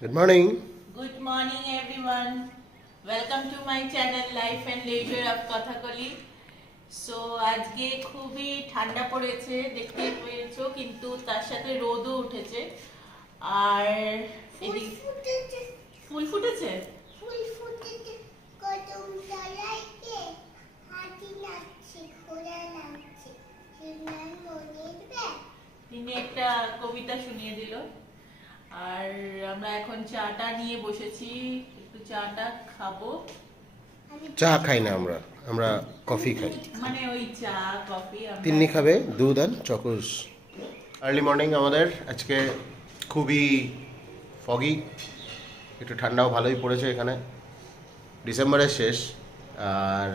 Good morning. Good morning everyone. Welcome to my channel Life and Leisure of Kathakali. So আজকে খুবই ঠান্ডা পড়েছে দেখতে পেয়েছো, কিন্তু তার সাথে রোদও উঠেছে। আর ফুল ফুটেছে কদম তলাইতে হাতি নাচছে, ঘোড়া নাচছে, শুনলাম মনের ব্যাগ। তিনি একটা কবিতা শুনিয়ে দিল। আর আমরা এখন চাটা নিয়ে বসেছি, একটু চাটা খাবো। চা খাই না আমরা কফি খাই। মানে ওই চা কফি তিন্নি খাবে দুধ আর চকোস। আর্লি মর্নিং আমাদের আজকে খুবই ফগি, একটু ঠান্ডাও ভালোই পড়েছে এখানে। ডিসেম্বরের শেষ আর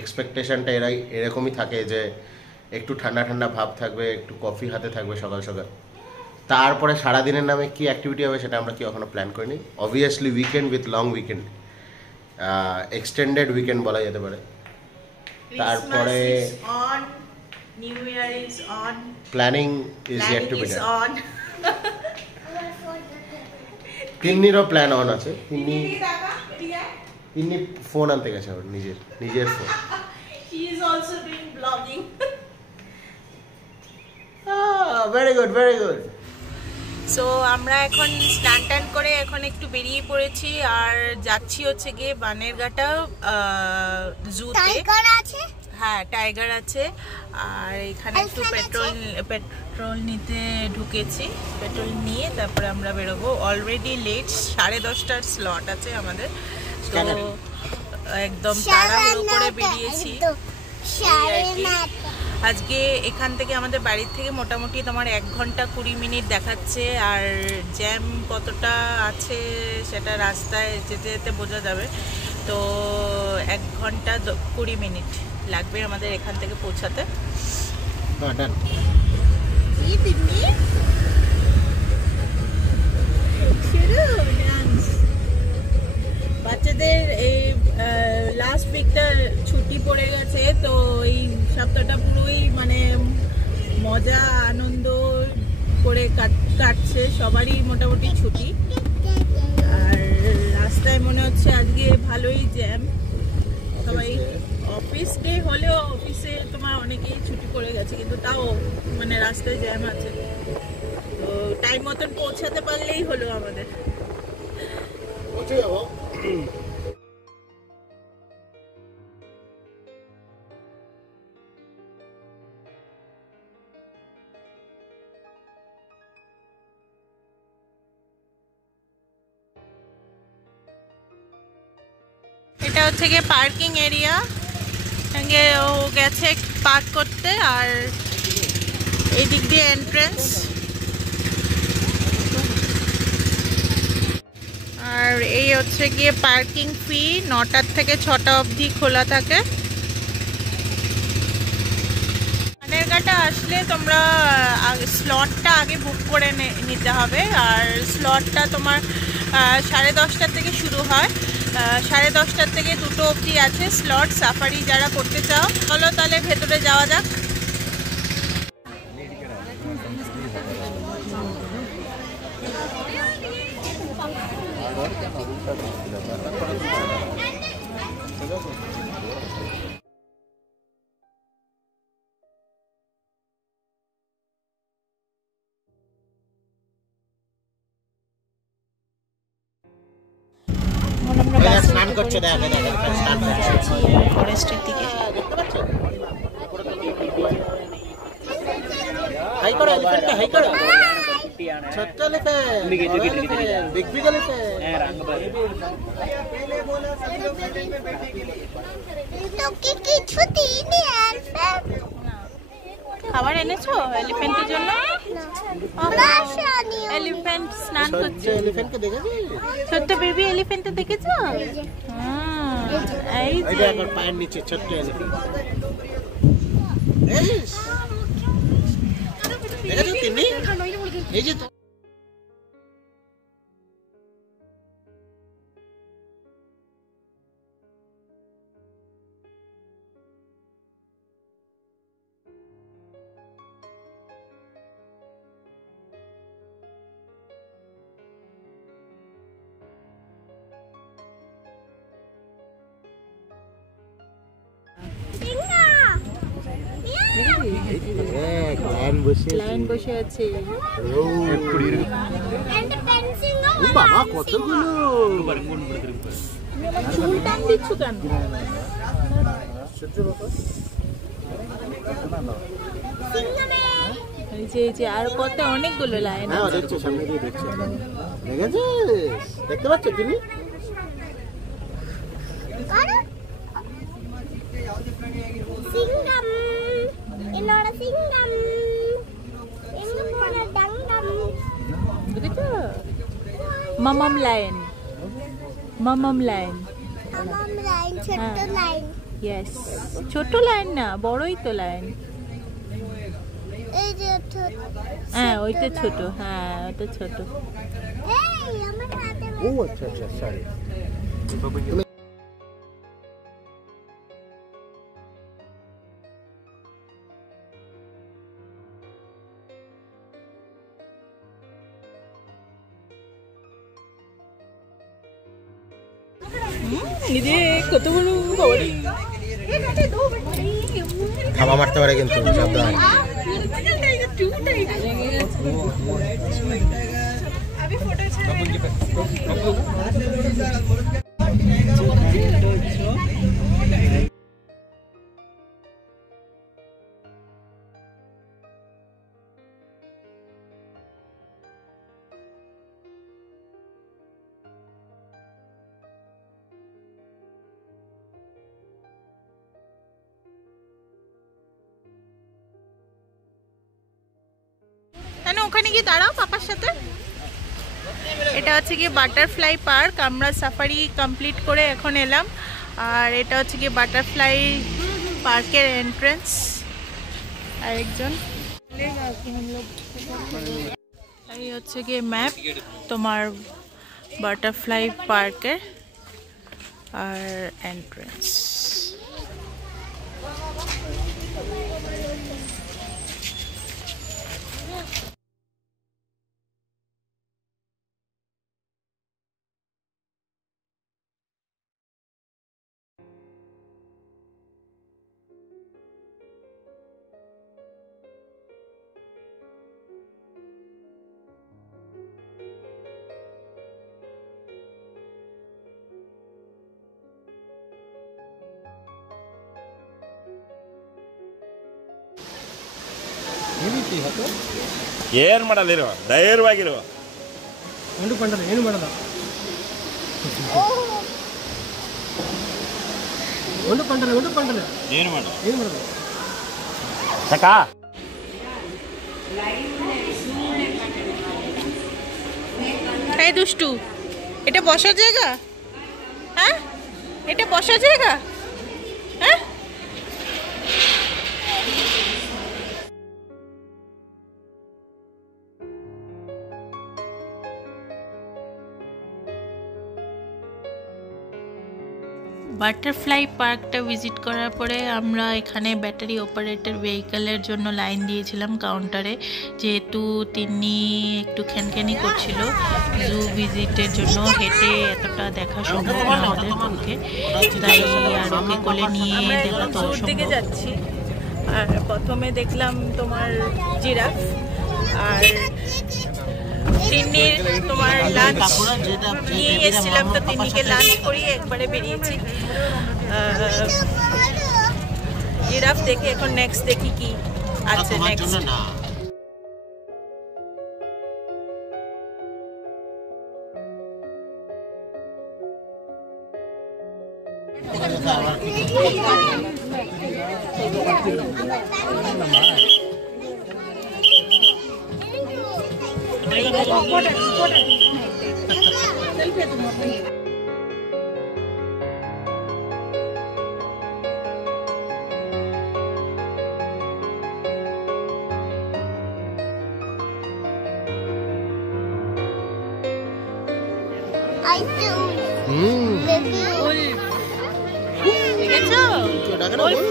এক্সপেকটেশনটা এরকমই থাকে যে একটু ঠান্ডা ঠান্ডা ভাব থাকবে, একটু কফি হাতে থাকবে সকাল সকাল। তারপরে সারাদিনের নামে কি অ্যাক্টিভিটি হবে সেটা আমরা কি এখনো প্ল্যান করিনি। Obviously weekend with long weekend, extended weekend বলা যেতে পারে। তারপরে new year is on, planning is yet to be done. On তিন্নিরও প্ল্যান অন আছে। তিন্নি ফোন আনতে গেছে ওর নিজের phone. She is also doing blogging. Very good very good. So আমরা এখন স্নান টান করে এখন একটু বেরিয়ে পড়েছি আর যাচ্ছি হচ্ছে গিয়ে বানেরঘাটা জুতে। টাইগার আছে, হ্যাঁ টাইগার আছে। আর এখানে একটু পেট্রোল নিতে ঢুকেছি। পেট্রোল নিয়ে তারপরে আমরা বেরোবো। অলরেডি লেট, 10:30টার স্লট আছে আমাদের। তো একদম তাড়াহুড়ো করে বেরিয়েছি। আজকে এখান থেকে আমাদের বাড়ির থেকে মোটামুটি তোমার 1 ঘন্টা 20 মিনিট দেখাচ্ছে। আর জ্যাম কতটা আছে সেটা রাস্তায় যেতে যেতে বোঝা যাবে। তো 1 ঘন্টা 20 মিনিট লাগবে আমাদের এখান থেকে পৌঁছাতে। বাচ্চাদের এই লাস্ট উইকটা ছুটি পড়ে গেছে, তো এই সপ্তাহটা পুরোই মানে মজা আনন্দ করে কাটছে। সবারই মোটামুটি ছুটি। আর রাস্তায় মনে হচ্ছে আজকে ভালোই জ্যাম। সবাই অফিস ডে হলেও অফিসে তোমার অনেকেই ছুটি পড়ে গেছে, কিন্তু তাও মানে রাস্তায় জ্যাম আছে। তো টাইম মতন পৌঁছাতে পারলেই হলো আমাদের। এটা হচ্ছে গিয়ে পার্কিং এরিয়া। ও গেছে পার্ক করতে। আর এই দিক দিয়ে এন্ট্রেন্স। আর এই হচ্ছে গিয়ে পার্কিং ফি। 9টার থেকে 6টা অবধি খোলা থাকে। বানেরঘাটা আসলে তোমরা স্লটটা আগে বুক করে নিতে হবে। আর স্লটটা তোমার 10:30টার থেকে শুরু হয়। 10:30টার থেকে 2টো অবধি আছে স্লট। সাফারি যারা করতে চাও চলো তাহলে ভেতরে যাওয়া যাক। স্নান করছে, ফরেস্টের দিকে। হাই করো এলিফ্যান্টটা, হাই করো। ছোট্ট এলিফ্যান্ট, বিগ বিগ এলিফ্যান্ট। তোকে কিছু দিইনি এলিফ্যান্ট। খাবার এনেছো এলিফ্যান্টের জন্য? এলিফ্যান্ট স্নান করছে। এলিফ্যান্টকে দেখেছিস? ছোট্ট বেবি এলিফ্যান্ট দেখেছো? এই যে আমার পায়ের নিচে ছোট্ট এলিফ্যান্ট। দেখেছো তিন্নি? এই যে লাইন বসে লাইন বসে আছে। বাবা কতগুলো! চুল টান দিচ্ছ কেন? এই যে আর কত অনেকগুলো লাইন হ্যাঁ আছে। দেখছো, সামনে দিয়ে দেখছো, দেখেছিস? দেখতে পাচ্ছ তুমি? Singam. Inora singam. Ingapona dangam. দেখেছো? মামাম লাইন, মামাম লাইন। Amam line, ছোট্ট line. ইয়েস, ছোট লাইন না, বড়ই তো লাইন। এই যে ছোট। হ্যাঁ ওইটা ছোট, হ্যাঁ ওটা ছোট। এই আমার হাতে ও আচ্ছা আচ্ছা, সরি। নিজে কত বড় বাবারি। থাবা মারতে পারে কিন্তু, সাবধান। কেন ওখানে গিয়ে দাঁড়াও পাপার সাথে। এটা হচ্ছে গিয়ে বাটারফ্লাই পার্ক। আমরা সাফারি কমপ্লিট করে এখন এলাম, আর এটা হচ্ছে গিয়ে বাটারফ্লাই পার্কের এন্ট্রেন্স। আরেকজন এই হচ্ছে গিয়ে ম্যাপ তোমার বাটারফ্লাই পার্কের আর এন্ট্রেন্স। ಏನ್ ಮಾಡಲಿರುವ ಧೈರ್ಯವಾಗಿರುವ ಏನು ಮಾಡಲ್ಲ, ಏನು ಮಾಡಲ್ಲ, ಒಂದು ಪಂಡಲ್ಲ ಏನು ಮಾಡ ಏನು ಮಾಡಲ್ಲ। ಸಾಕಾ এই দুষ্টু, এটা বসার জায়গা? হ্যাঁ এটা বসার জায়গা? হ্যাঁ বাটারফ্লাই পার্কটা ভিজিট করার পরে আমরা এখানে ব্যাটারি অপারেটেড ভেহিকেলের জন্য লাইন দিয়েছিলাম কাউন্টারে, যেহেতু তিনি একটু খ্যানখ্যানি করছিল। জু ভিজিটের জন্য হেঁটে এতটা দেখা সম্ভব না আমাদের পক্ষে, তাই আর ওকে কোলে নিয়ে দেখা তো অসম্ভব। যাচ্ছি আর প্রথমে দেখলাম তোমার জিরাফ, আর তিন্নির তোমার লাঞ্চ নিয়ে এসেছিলাম, তো তিন্নিকে লাঞ্চ করিয়ে একবারে বেরিয়েছি। জিরাফ দেখে এখন নেক্সট দেখি কি আছে নেক্সট।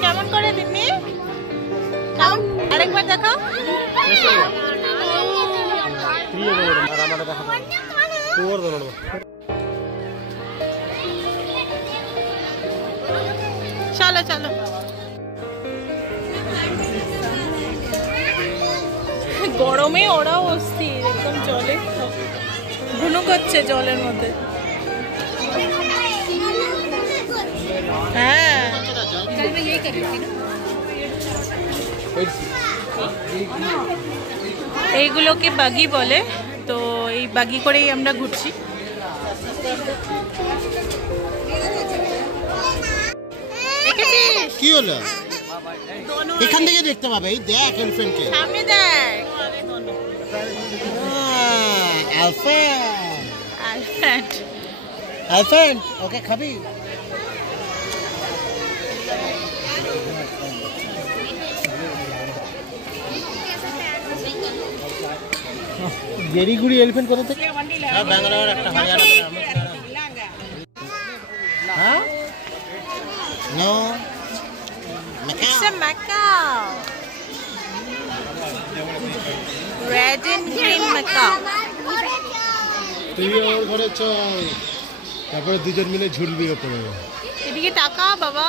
কেমন করে দিদি? আরেকবার দেখাও। চলো চলো। গরমে ওরাও অস্থির, একদম জলে ভুনুক হচ্ছে জলের মধ্যে। হ্যাঁ, এইগুলোকে বাগি বলে। তো এই বাগি করেই আমরা ঘুরছি। কি হলো? এখান থেকে দেখতে পাবে, এই দেখ এলিফ্যান্টকে, সামনে দেখ। এলিফ্যান্ট। এলিফ্যান্ট ওকে খাবি? গেরিগুড়ি এলিফ্যান্ট কোথা থেকে? ব্যাঙ্গালোর, একটা হরিয়ানা। হ্যাঁ, no It's a Macau. Red and green Macau. তুই আমার ঘরে চল, তারপরে দুজন মিলে ঝুলবি ওপরে। এদিকে টাকা বাবা,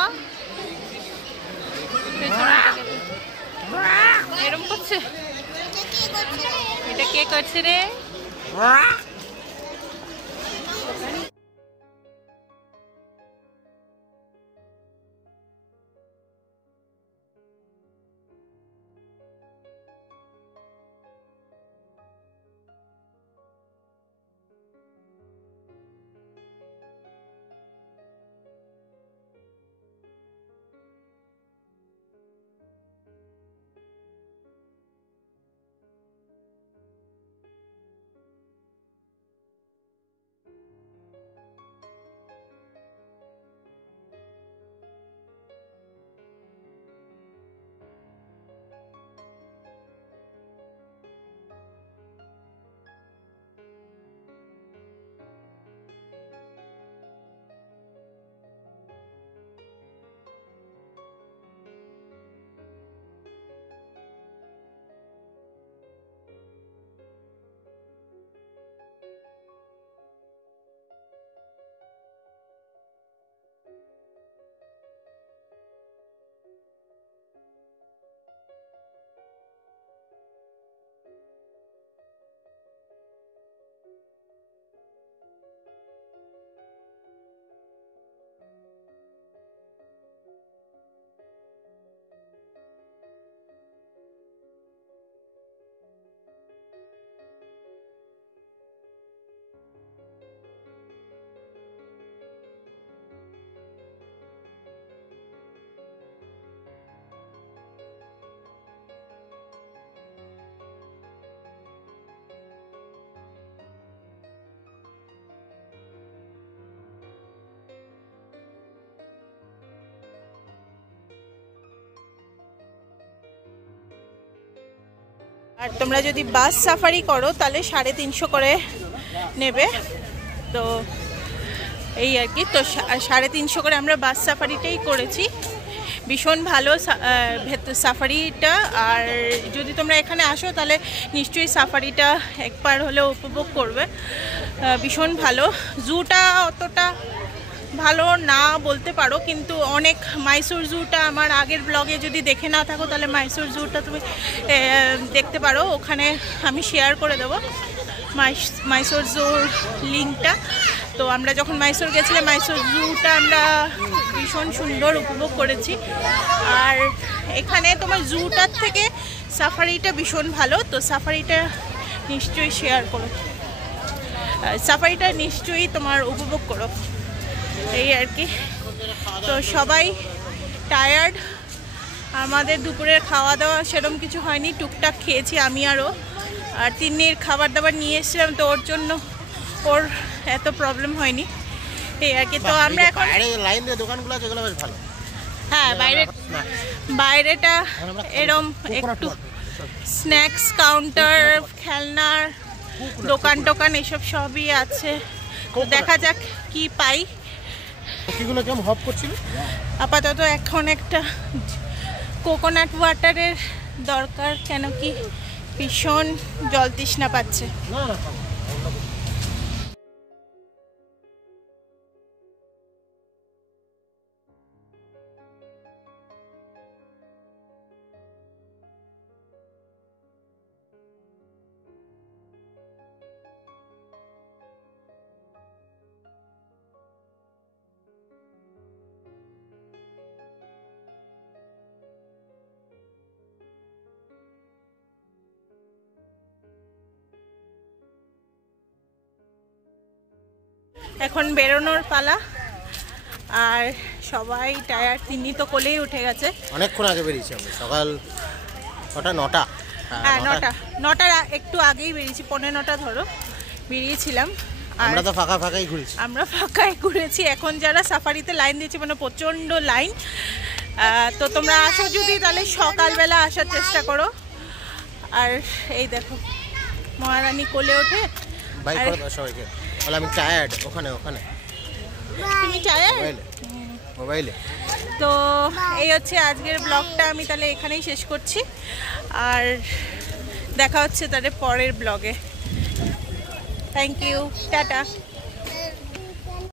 এরম করছে। এটা কে করছে রে? আর তোমরা যদি বাস সাফারি করো তাহলে 350 করে নেবে। তো এই আর কি, তো 350 করে আমরা বাস সাফারিটাই করেছি। ভীষণ ভালো সাফারিটা। আর যদি তোমরা এখানে আসো তাহলে নিশ্চয়ই সাফারিটা একবার হলেও উপভোগ করবে। ভীষণ ভালো। জুটা অতটা ভালো না বলতে পারো, কিন্তু অনেক, মাইসোর জুটা আমার আগের ব্লগে যদি দেখে না থাকো তাহলে মাইসোর জুটা তুমি দেখতে পারো, ওখানে আমি শেয়ার করে দেবো মাইসোর জুর লিঙ্কটা। তো আমরা যখন মাইসোর গেছিলাম মাইসোর জুটা আমরা ভীষণ সুন্দর উপভোগ করেছি। আর এখানে তোমার জুটার থেকে সাফারিটা ভীষণ ভালো। তো সাফারিটা নিশ্চয়ই শেয়ার করো, সাফারিটা নিশ্চয়ই তোমার উপভোগ করো, এই আর কি। তো সবাই টায়ার্ড, আমাদের দুপুরের খাওয়া দাওয়া সেরকম কিছু হয়নি, টুকটাক খেয়েছি আমি আরও। আর তিন্নির খাবার দাবার নিয়ে এসেছিলাম, তো ওর জন্য ওর এত প্রবলেম হয়নি, এই আর কি। তো আমরা এখন লাইন দিয়ে দোকানগুলো আছে, এগুলো বেশ ভালো। হ্যাঁ, বাইরেটা এরম একটু স্ন্যাক্স কাউন্টার, খেলনার দোকান টোকান এসব সবই আছে। দেখা যাক কি পাই। পক্ষীগুলো কেমন হপ করছিল? আপাতত এখন একটা কোকোনাট ওয়াটারের দরকার, কেন কি ভীষণ জল তৃষ্ণা পাচ্ছে। এখন বেরোনোর পালা। আর সবাই টায়ার, তিনি তো কোলেই উঠে গেছে। অনেকক্ষণ আগে বেরিয়েছি আমরা, সকাল কটা, 9টা। হ্যাঁ 9টার একটু আগেই বেরিয়েছি, 9:45 ধরো বেরিয়েছিলাম। আর আমরা তো ফাঁকাই ঘুরেছি। আমরা ফাঁকায় ঘুরেছি। এখন যারা সাফারিতে লাইন দিয়েছে, মানে প্রচণ্ড লাইন। তো তোমরা আসো যদি, তাহলে সকালবেলা আসার চেষ্টা করো। আর এই দেখো মহারানী কোলে ওঠে। বাই করে দাও সবাইকে, বলে আমি টায়ার্ড। ওখানে তুমি টায়ার্ড? মোবাইলে। তো এই হচ্ছে আজকের ব্লগটা, আমি তাহলে এখানেই শেষ করছি। আর দেখা হচ্ছে তাহলে পরের ব্লগে। Thank you, tata.